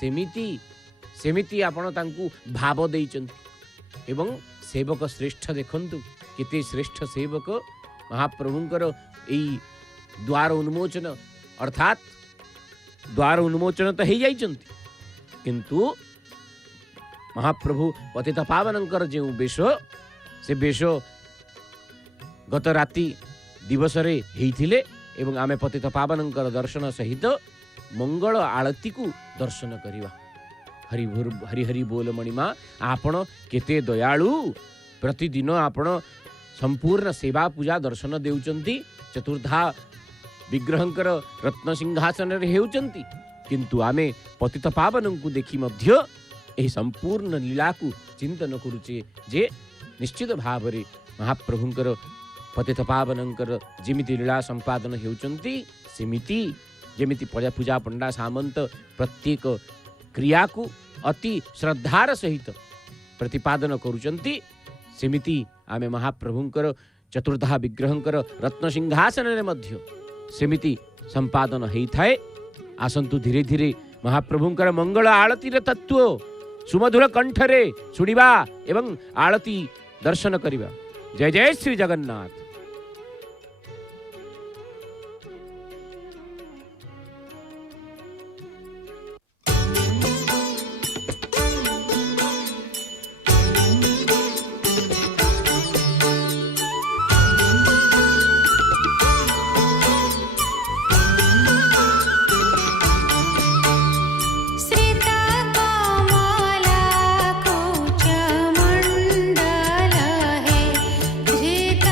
सेमिति सेमिति आपण तांकु भाव देइचंती एवं सेवक श्रेष्ठ देखंतु केते श्रेष्ठ सेवक महाप्रभुंकर एई द्वार उन्मोचन अर्थात द्वार उन्मोचन तो हो जाइचंती किंतु महाप्रभु पतित पावनंकर जो बेश से बेश गत राति दिवस रे हेइथिले एवं आमे पतित पावनंकर दर्शन सहित मंगल आळती को दर्शन करिवा। हरि हरि हरि बोल मणिमा आपण केते दयालु प्रतिदिन आपण संपूर्ण सेवा पूजा दर्शन देउचंती चतुर्धा विग्रहंकर रत्न सिंहासन रे हेउचंती किंतु आमे पतित पावन को देखि मध्य एही संपूर्ण लीला को चिंतन करूचे जे निश्चित भाव रे महाप्रभुंकर पतित पावनंकर जिमिति लीला संपादन हेउचंती सेमिति जेमिति पूजा पंडा सामंत प्रत्येक क्रिया को अति श्रद्धार सहित प्रतिपादन करूचंती सेमिति आमे महाप्रभुंकर चतुर्धा विग्रहंकर रत्न सिंहासन रे मध्य सेमिति संपादन हेई थाए। आसंतु धीरे धीरे महाप्रभुंकर मंगल आळती रे तत्व सुमधुर कंठरे सुनिबा एवं आळती दर्शन करिबा। जय जय श्री जगन्नाथ। मंडल है धृत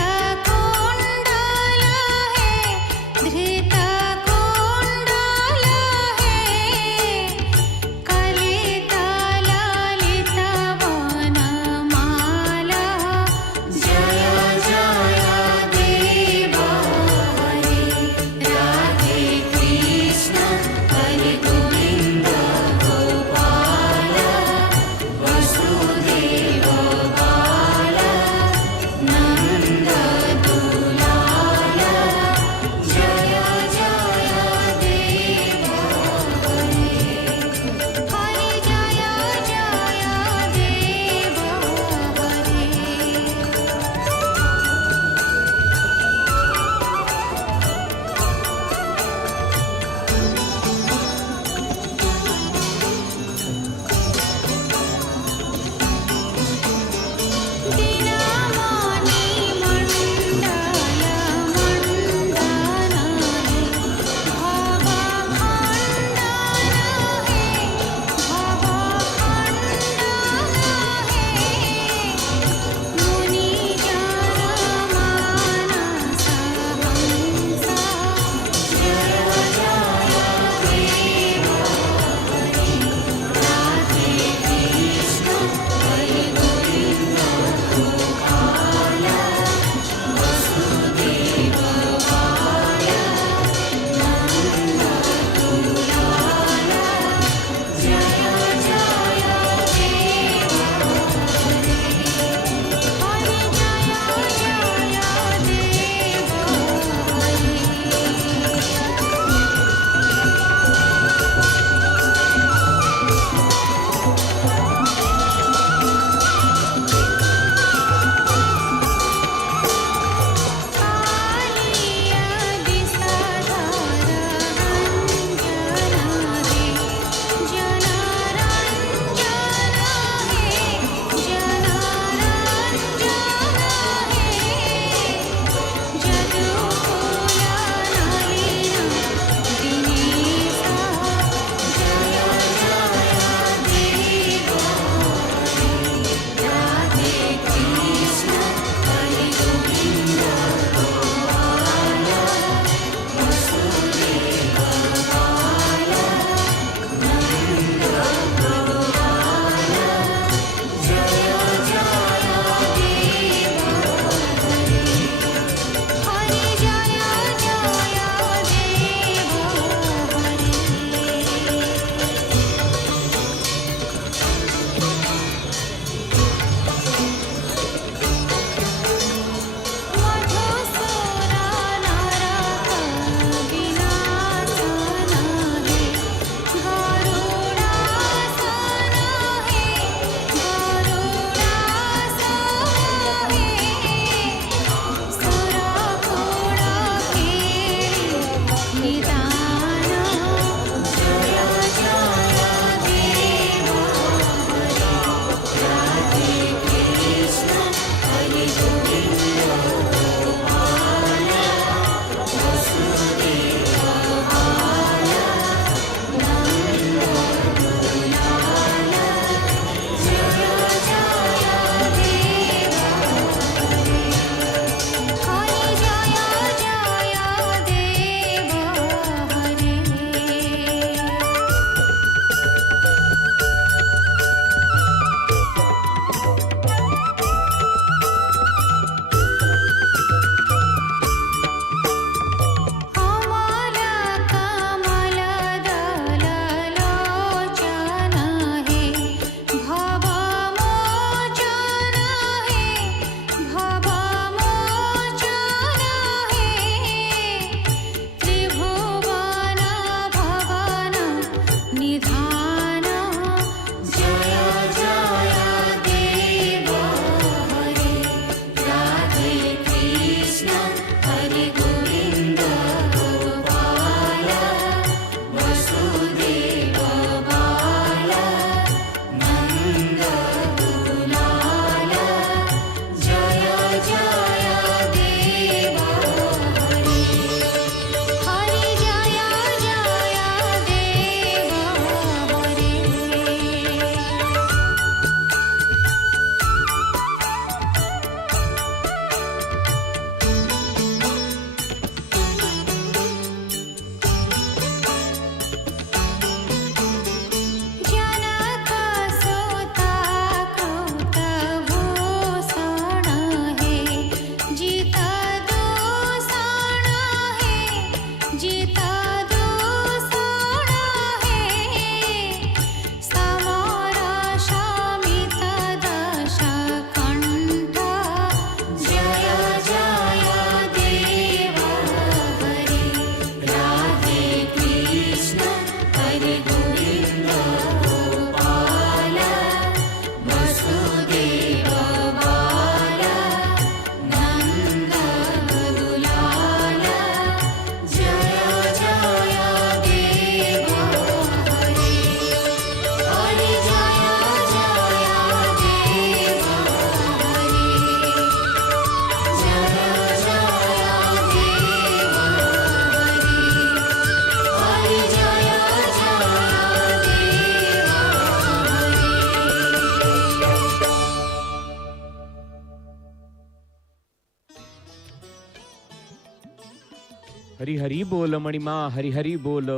हरि हरि बोल मणिमा हरि हरि बोल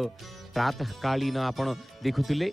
प्रातः कालीन आपण देखुतिले